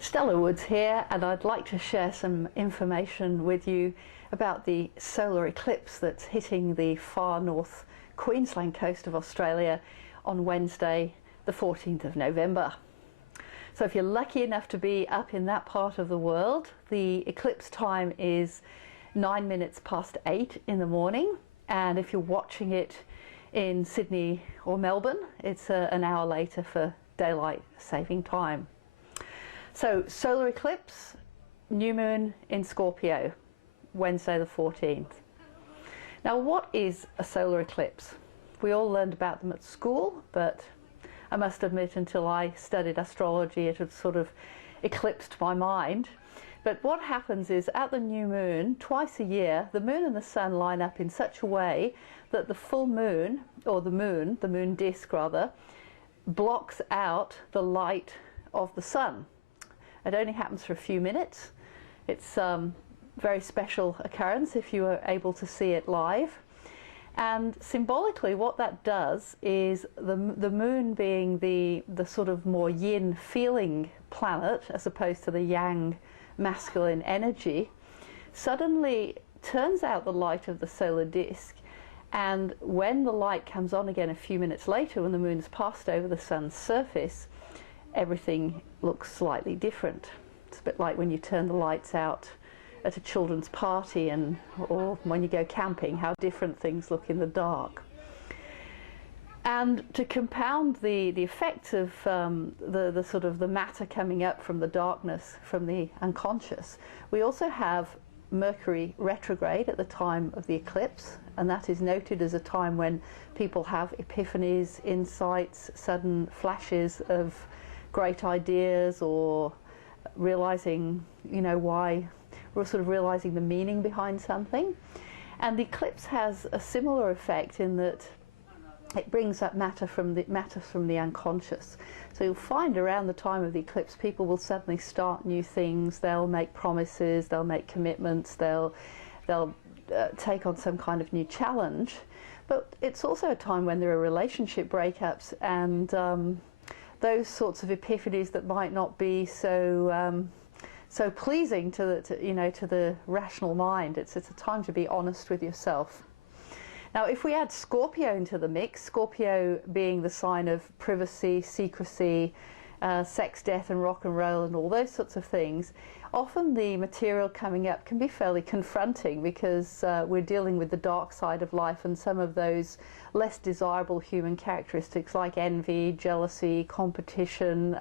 Stella Woods here, and I'd like to share some information with you about the solar eclipse that's hitting the far north Queensland coast of Australia on Wednesday the 14th of November. So if you're lucky enough to be up in that part of the world, the eclipse time is 9 minutes past 8 in the morning, and if you're watching it in Sydney or Melbourne, it's an hour later for daylight saving time. So solar eclipse, new moon in Scorpio, Wednesday the 14th. Now what is a solar eclipse? We all learned about them at school, but I must admit until I studied astrology it had sort of eclipsed my mind. But what happens is at the new moon, twice a year, the moon and the sun line up in such a way that the full moon, or the moon disk rather, blocks out the light of the sun. It only happens for a few minutes. It's a very special occurrence if you are able to see it live. And symbolically what that does is the moon being the sort of more yin feeling planet as opposed to the yang masculine energy, suddenly turns out the light of the solar disk, and when the light comes on again a few minutes later when the moon's passed over the sun's surface, everything looks slightly different. It's a bit like when you turn the lights out at a children's party or when you go camping, how different things look in the dark. And to compound the effects of the sort of the matter coming up from the darkness, from the unconscious, we also have Mercury retrograde at the time of the eclipse, and that is noted as a time when people have epiphanies, insights, sudden flashes of great ideas, or realizing, why we're sort of realizing the meaning behind something. And the eclipse has a similar effect in that it brings up matter from the unconscious. So you'll find around the time of the eclipse people will suddenly start new things, they'll make promises, they'll make commitments, they'll take on some kind of new challenge. But it's also a time when there are relationship breakups and those sorts of epiphanies that might not be so pleasing to the rational mind. It's a time to be honest with yourself. Now if we add Scorpio into the mix, Scorpio being the sign of privacy, secrecy, sex, death and rock and roll and all those sorts of things, often the material coming up can be fairly confronting because we're dealing with the dark side of life and some of those less desirable human characteristics like envy, jealousy, competition,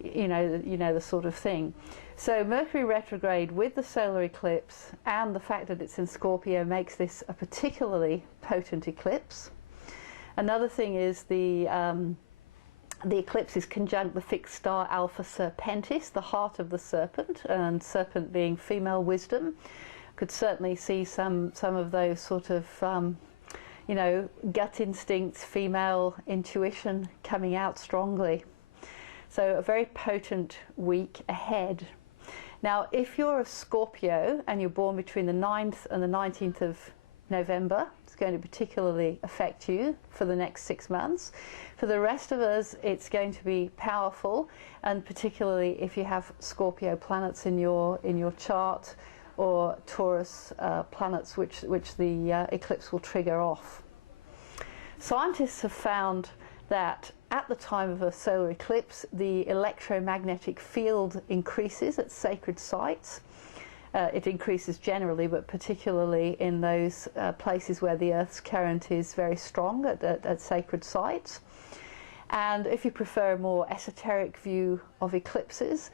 the sort of thing. So Mercury retrograde with the solar eclipse and the fact that it's in Scorpio makes this a particularly potent eclipse. Another thing is the eclipse is conjunct the fixed star Alpha Serpentis, the heart of the serpent, and serpent being female wisdom. Could certainly see some of those sort of gut instincts, female intuition coming out strongly. So a very potent week ahead. Now if you're a Scorpio and you're born between the 9th and the 19th of November, it's going to particularly affect you for the next 6 months. For the rest of us it's going to be powerful, and particularly if you have Scorpio planets in your chart or Taurus planets which the eclipse will trigger off. Scientists have found that at the time of a solar eclipse the electromagnetic field increases at sacred sites. It increases generally, but particularly in those places where the Earth's current is very strong at sacred sites. And if you prefer a more esoteric view of eclipses,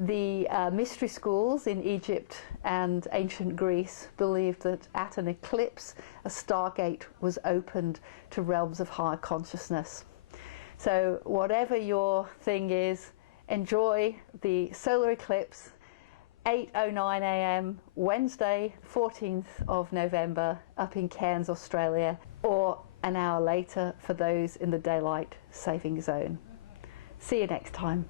the mystery schools in Egypt and ancient Greece believed that at an eclipse a stargate was opened to realms of higher consciousness. So whatever your thing is, enjoy the solar eclipse, 8:09 a.m. Wednesday 14th of November up in Cairns, Australia, or an hour later for those in the daylight saving zone. See you next time.